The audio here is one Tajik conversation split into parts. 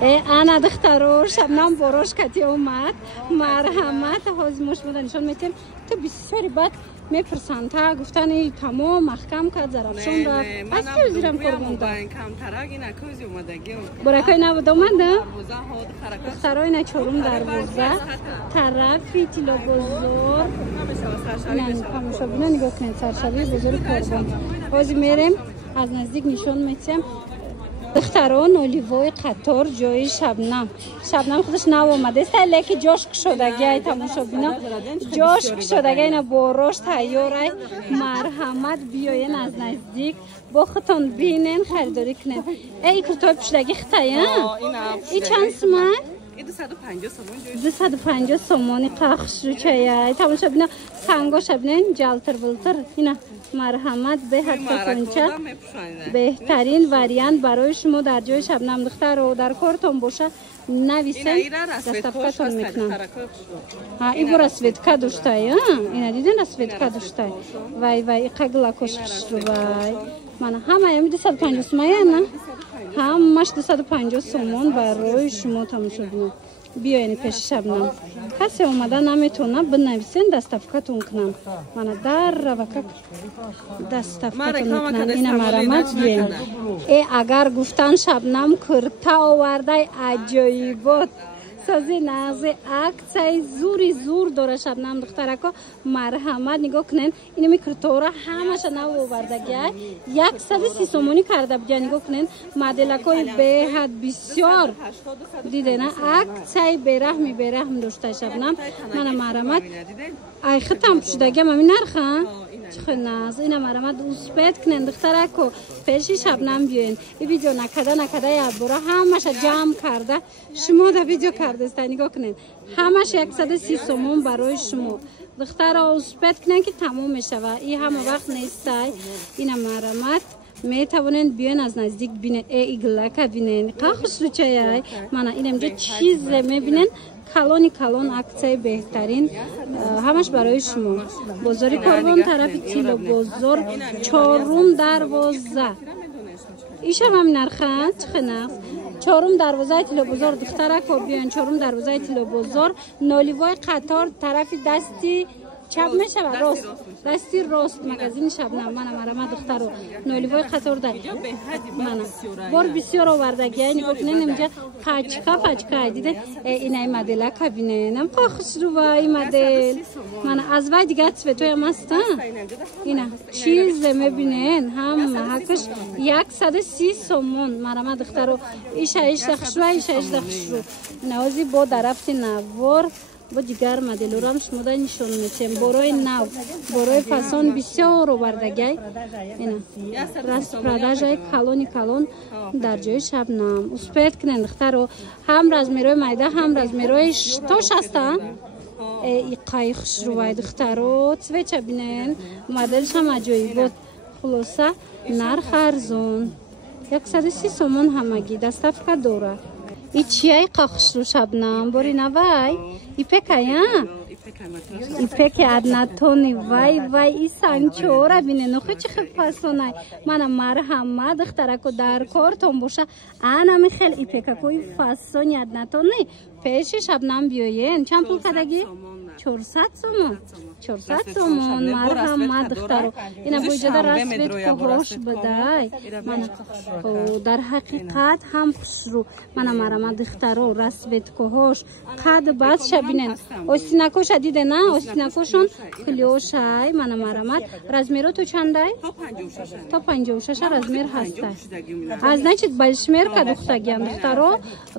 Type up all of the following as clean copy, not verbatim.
ана духтаро шабнам борош кати омад марҳамат ҳозир мо шумо нишон медиҳем то бисёри бад мепурсанд та гуфтани тамом маҳкам кард зарафшон рафт аз ки ӯзирам корбонда боракои набуд омада духтарои на чорум дарвоза тарафи тилобозор тамошобина нигоҳ кунед саршавии бозори корбон ҳозир мерем аз наздик нишон медиҳем духтаро ноливои қатор ҷои шабнам худаш нав омадест леки ҷош кушодагиай тамошобино ҷош кушодагиай ина борош тайёрай марҳамат биёен аз наздик бо худтон бинен харидорӣ кунед и куртои пӯшидаги хитая и чанд сумай 250 сомони қахшручаяй тамошобино сангошабинен ҷалтыр-вултыр ина марҳамат беҳад фасонча беҳтарин вариант барои шумо дар ҷои шабнам духтаро дар кортон боша нависен доставкатон мекунам ибо расветка доштай ина диден расветка доштай вай иқагилакош хушрувай мана ҳамаям 250 сомаяна ҳамаш 250 сомон барои шумо тамошобино биёени пеши шабнам касе омада наметавона бинависен доставкатон кунам мана дарравака доставкатон мекунам ина марамат биёен агар гуфтан шабнам курта овардай аҷоибот сози нағзи аксияи зури зур дора шабнам духтарако марҳамат нигоҳ кунен инами куртора ҳамаша нав овардагиай 130 сомонӣ карда будия нигоҳ кунен моделакои беҳад бисёр дидена аксияи бераҳм доштаи шабнам мана марҳамат ай хитам пӯшидагиам ами нарха чихуназ ина марҳамат успед кунен духтарако пеши шабнам биёен и видео накада якбора ҳамаша ҷамъ карда шумо да видео кардестай нигоҳ кунен ҳамаш 130 сомон барои шумо духтаро успед кунен ки тамом мешава и ҳама вақт нестай ина марҳамат метавонен биёен аз наздик бинен иглака бинен қахушручаяй мана инамҷо чизе мебинен калон аксияи беҳтарин ҳамаш барои шумо бозори корбон тарафи тило бозор чорум дарвоза ишам ҳамин нарха чихенақс чорум дарвозаи тилобозор духтарако биёен чорум дарвозаи тилобозор ноливои қатор тарафи дасти чап мешава рост дасти рост магазини шабнам мана марама духтаро ноливои қатор дар мана бор бисёр овардагиай нигоҳ кунен инҷа пачка диде инай модела кабиненам хушрувай модел мана аз вай дига цветоям аст ина чизе мебинен ҳама ҳакаш 130 сомон марама духтаро иша хушрувай ина ози бо дарафти навор бо дигар моделорам шумо да нишон медиҳем борои нав борои фасон бисёр овардагиай ина распродажаи калон дар ҷои шабнам успед кунен духтаро ҳам размерои майда ҳам размерои тош аста иқаи хушрувай духтаро цвеча бинен моделшам аҷоибот хулоса нарх арзон 130 сомон ҳамагӣ доставка дорад и чияи қахшру шабнам бори навай ипекая ипеки аднатони вай и санчора бинен охи чи хел фасонай мана марҳамат духтарако дар кортон боша анами хел ипекакои фасони аднатони пеши шабнам биёен чанд пул кадаги 400 сомон марҳамат духтаро ина боиҷода расветкоҳош бидай мана дар ҳақиқат ҳам хушру мана марҳамат духтаро расветкоҳош қад бас шабинен остинакоша дидена остинакошон клёшай мана марҳамат размеро то чандай то 56 размер ҳастай аз начид балшмерка духтагиам духтаро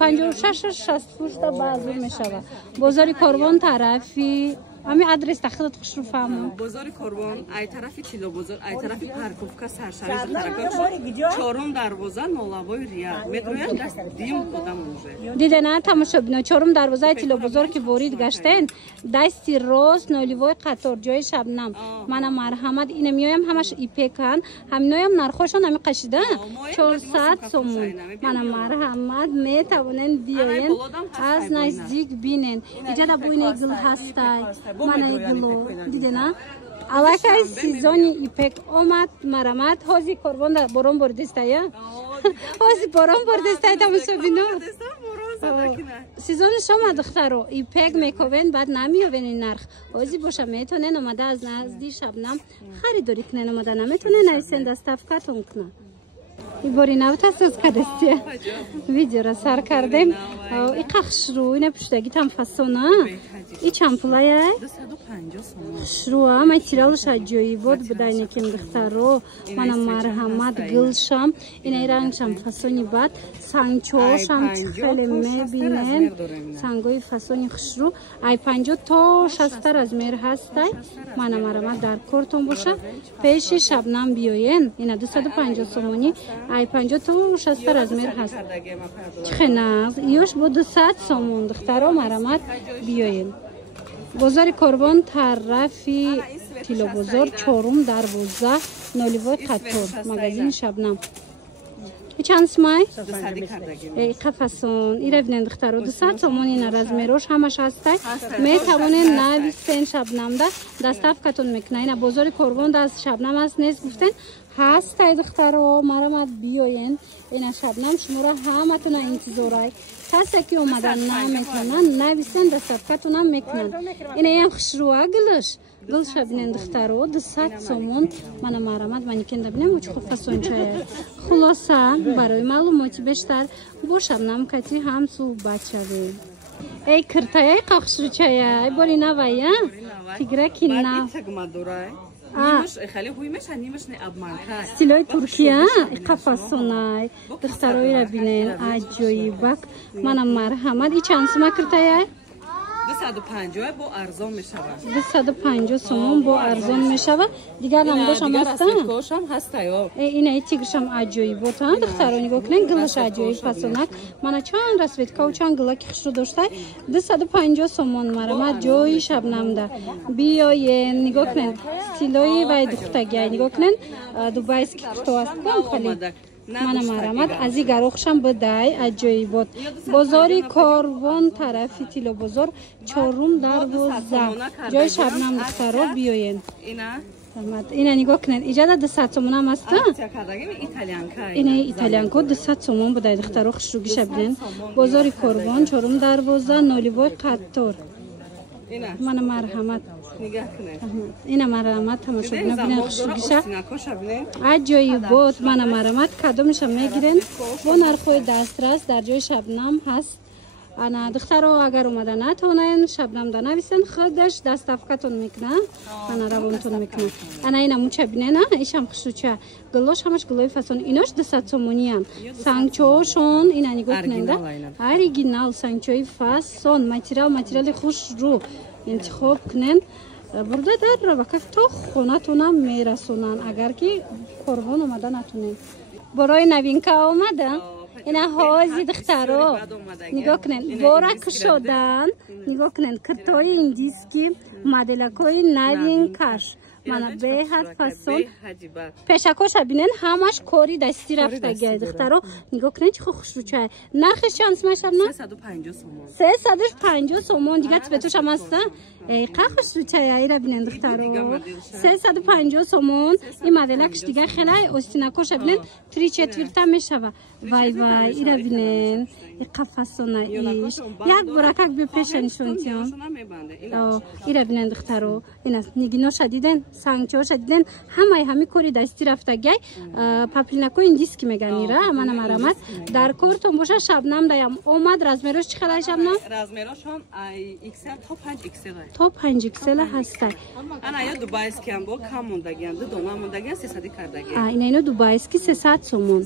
56-60 баъзур мешава бозори корвон тарафи ами адрес тахилат хушруфамо бозори корвон ай тарафи тило бозор ай тарафи парковка саршавиз таракач чорум дарвоза нолавои риад метрояд даст дим одам уже дидена тамошобино чорум дарвозаи тило бозор ки ворид гаштен дасти рост ноливои қатор ҷои шабнам мана марҳамат ина миёям ҳамаш ипекан ҳаминоям нархошон ами қашида 400 сомон мана марҳамат метавонен биёен аз наздик бинен иҷада бо ина игл ҳастай мана игло дидена алакай сезони ипек омад марамад ҳози корвон да борон бордистая ҳози борон бордистай тамошобино сезони шома духтаро ипек мековен баъд намиёвен ин нарх ҳози боша метонен омада аз назди Шабнам харидорӣ кунен омада наметонен нависен доставкатон кунад ибори навтасоз кадастия видеора сар кардем и қахшру ина пуштагитам фасона и чампулая шруа материалш аҷоибот будайнеким духтаро мана марҳамат гулшам ина рангшам фасони бад сангчошам хеле мебинен сангои фасони хушру ай 50 то 60 размер ҳастай мана марҳамат дар кортон боша пеши Шабнам биёен ина 250 сомонӣ ай 50 то 60 размер ҳаст чихенағз иёш бо 200 сомон духтаро марҳамат биёен бозори корвон тарафи тилобозор 4-12 нолевой қатор магазини Шабнам чанд смай қафасон ира бинен духтаро 200 сомон ина размерош ҳамаш ҳастай метавонен нависен Шабнамда доставкатон мекунад ина бозори корвон да аз Шабнам аст нез гуфтен ҳастай духтаро марамат биёен ина Шабнам шуморо ҳаматона интизорай касе ки омадан наметонан нависен доставкатонам мекунанд ина ям хушруа гулш гулша бинен духтаро 200 сомон мана марамат маникенда бинем уч хуб фасончая хулоса барои маълумоти бештар бо Шабнам кати ҳам суҳбат шавем эй киртаяй қахшручая бори навая тиграки нав стилои туркия қафасонай духтароира бинен аҷоибак мана марҳамат и чанд сума киртаяй 250 бо арзон мешавад 250 сомон бо арзон мешавад дигар намудошам ҳастаё инаи тигршам аҷоибота духтаро нигоҳ кунен гилаш аҷоиб фасонак мана чанд расветкаву чанд гилаки хушру доштай 250 сомон марамат ҷои Шабнамда биёен нигоҳ кунен стилои вай духтагиай нигоҳ кунен дубайский курто аст хали мана марамат ази гарохшам бидай аҷоибот бозори корвон тарафи тилобозор 4-12 ҷои Шабнам духтаро биёен ина нигоҳ кунед иҷада 200 сомонам аста ина итальянко 200 сомон будай духтаро хушругиша биден бозори корвон 4-12 нолевой қатор мана марҳамат ина марҳамат тамошобина бинен хушругиша аҷоибот мана марҳамат кадомиша мегирен бо нархҳои дастрас дар ҷои Шабнам ҳаст ана духтаро агар омада натонен Шабнамда нависен худаш доставкатон мекунад ана равонтон мекунад ана ина муча бинена ишам хушруча гилош ҳамаш гилои фасон инош 200 сомониян сангчоошон ина нигоҳ куненда оригинал сангчои фасон материали хушру интихоб кунен бурда дар равакак то хонатонам мерасонанд агар ки корвон омада натонен борои новинка омада ина ҳози духтаро нигоҳ кунен бора кушодан нигоҳ кунен киртои индиски моделакои новинкаш мана беҳад фасон пешакоша бинен ҳамаш кори дастӣ рафтагиай духтаро нигоҳ кунен чӣ хушручай нархиш чанд сомон Шабнам 350 сомон дигар цветошам аста қа хушручая ира бинен духтаро 350 сомон и моделакш дигар хелай остинакоша бинен 3/4 мешава вай ира бинен қа фасона иш як буракак бипеша нишонтиён ира бинен духтаро ина нигиноша диден сангчоша диден ҳамаи ҳами кори дастӣ рафтагай паплинакои индиски меганира мана марамат дар кортон боша Шабнамдаям омад размерош чӣ хелай Шабнам размерошон XL то 5XL то 5XL ҳастай ана я дубайскиам бо кам мондагиам ду дона мондагиам 300 кардагиам ина ино дубайски 300 сомон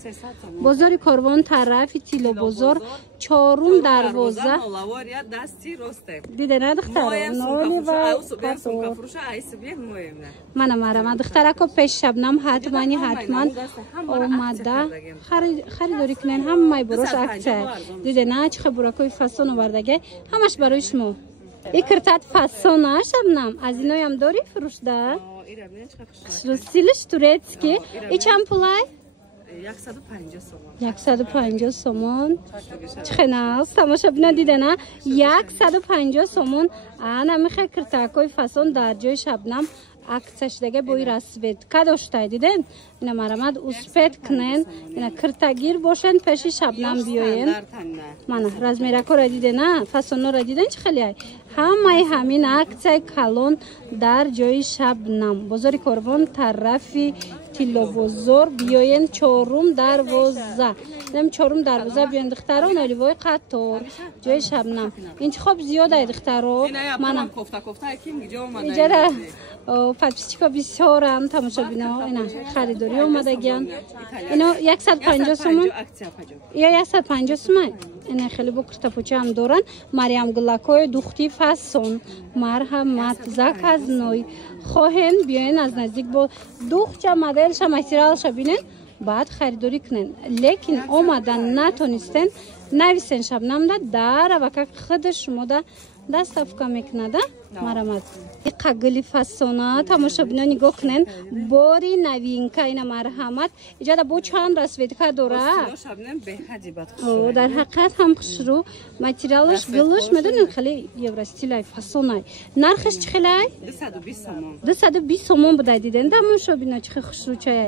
бозори корвон тарафи тилобозор 4-12 дидена духтаро мана марама духтарако пеш Шабнам ҳатман омада харидорӣ кунен ҳамаи борош аксия дидена чӣ ха буракои фасон овардагай ҳамаш барои шумо и киртат фасона Шабнам аз иноям дорӣ фурӯшда стилиш турецки и чанд пулай 150 сомон чхенас тамошобина дидена 150 сомон ана мехе киртакои фасон дар ҷои Шабнам акция шидага бои расветка доштай диден ина марамад успет кнен ина киртагир бошен пеши шабнам биёен мана размеракора дидена фасонора диден чи хеле ай ҳамаи ҳамин аксияи калон дар ҷои шабнам бозори корвон тарафи тиллобозор биёен 4 дарвоза дем 4 дарвоза биёен духтаро ноливои қатор ҷои шабнам интихоб зиёд ай духтаро мана иҷара подписчика бисёрам тамошобино ина харидорӣ омадагиян ино 150 сомон ё 150 сомон ина хеле бо куртапочаам доран мариам гулакои духти фасон марҳамат заказной хоҳен биёен аз наздик бо духча моделша материалша бинен баъд харидорӣ кунен лекин омадан натонистен нависен шабнамда даравака хиди шумода доставка мекунада марамад иқа гули фасона тамошобино нигоҳ кунен бори новинка ина марҳамат иҷада бо чанд расветка дора дар ҳақиқат ҳам хушрӯ материалаш гулш медонен хеле евростилай фасонай нархаш чӣ хелай 220 сомон буда диден тамошобино чӣ хушрӯ чая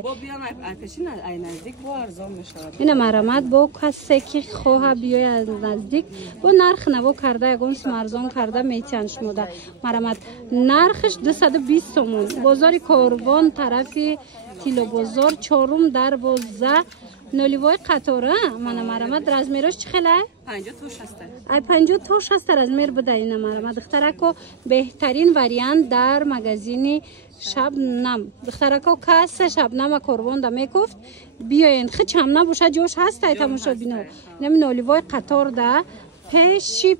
ина марҳамат бо касе ки хоҳа биёя аз наздик бо нарх наво карда ягон сум арзон карда метиҳанд шумода марамад нархш 220 сомон бозори корвон тарафи тиллобозор 4 дарвоза ноливои қатора мана марамад размерош чӣ хелай 50 то 60 ай 50 то 60 размер буда ина марамад духтарако беҳтарин вариант дар магазини шабнам духтарако касса шабнама корвонда мекуфт биёен хичам набоша ҷош ҳастай тамошобино нами ноливои қатор да пеши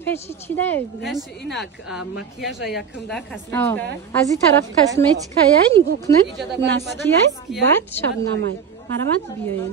чи да пеши инак макияжа якам да косметика ази тараф косметика я нигоҳ кунед наския баъд шабнамай марамад биёен